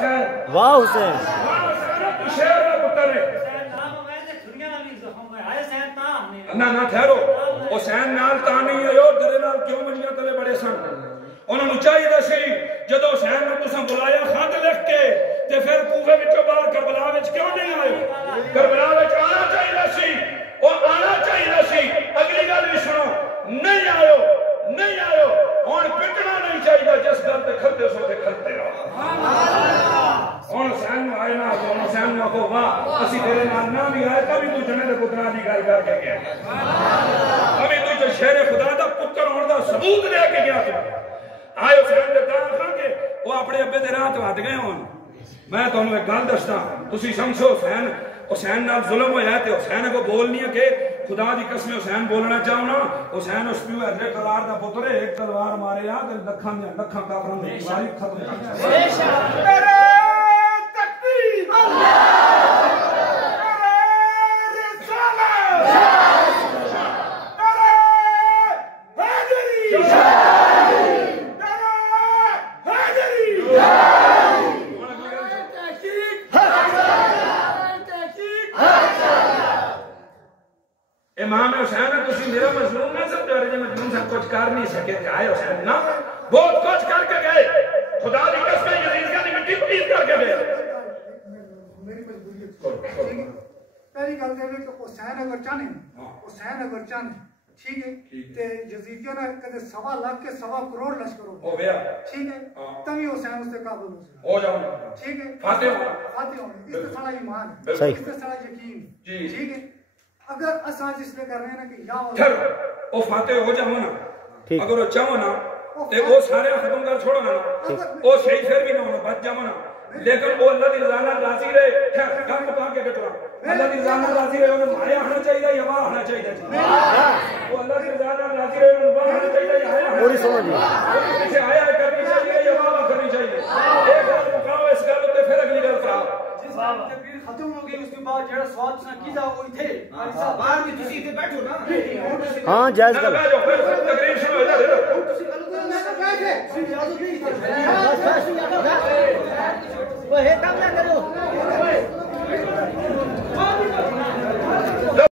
حسین واہ حسین شیر کا پتر ہے نہ ٹھہرو حسین نال تا نہیں آئے درے نال کیوں منجیاں تلے بڑے سن انہوں نے چاہیے سی جدو حسین نے تساں بلایا خط لکھ کے تے پھر کوفے وچوں باہر کربلا وچ کیوں نہیں آئے کربلا وچ آنا چاہیے سی وہ آنا چاہیے سی اگلی گل بھی سنو نہیں آئے ہن پٹنا نہیں چاہیے جس گل تے کھلتے سو تے کھلتے رہو ہن حسین آئے نہ تو حسین نہ کو واہ اسی تیرے نال نہ بھی آئے کبھی تو جنے دے پتراں دی گل کر کے گیا کبھی تو جو شیر خدا دا پتر ہون دا ثبوت لے کے گیا تو آئے حسین دے دار کھا کے وہ اپنے ابے دے راہ تو ہٹ گئے ہون میں تانوں ایک گل دسدا تسی سمجھو حسین نال ظلم ہویا تے حسین کو بول نہیں ہے کہ خدا دی قسم حسین بولنا چاہو نا حسین اس پیو حضرت تلوار دا پتر ہے ایک تلوار مارے آ تے لکھاں کافراں دی تلوار ختم کر بے شک میرے تکبیر اللہ امام حسین تسی میرا مظلوم نہ سمجھو رہے مظلوم سب کچھ کر نہیں سکے کہ آئے حسین نہ بہت کچھ کر کے گئے خدا دی قسم یزید کا دی مٹی پلیز کر کے گئے میری مجبوری ہے پہلی گل یہ ہے کہ حسین اگر چاہنے ٹھیک ہے تے یزیدیوں نے کدے 1.25 لاکھ کے 1.25 کروڑ لشکر ہو گیا ٹھیک ہے تبھی حسین اس سے قابل ہو جاؤ ٹھیک ہے فاتح ہونا اس سے سارا ایمان ہے اس سے سارا یقین ٹھیک ہے اگر اساں جس پہ کر رہے ہیں نا کہ یا پھر او فاتح ہو جاؤ نا اگر وہ چاہو نا تے وہ سارے ختم کر چھوڑو نا وہ صحیح پھر بھی نہ ہونا بچ جاؤ نا لیکن وہ اللہ دی رضا نال راضی رہے پھر کم پا کے کٹوا اللہ دی رضا نال راضی رہے انہیں مارے آنا چاہیے یا واہ آنا چاہیے وہ اللہ دی رضا نال راضی رہے انہیں واہ آنا چاہیے یا آیا پوری سمجھ پیچھے آیا کرنی چاہیے یا واہ کرنی چاہیے ایک بار مقام اس گل تے پھر اگلی گل کرا ختم ہو گئی اس کے بعد جڑا سوال تساں کیتا وہ تھے باہر بھی تسی تے بیٹھو نا ہاں جائز گل تقریر شروع ہو جائے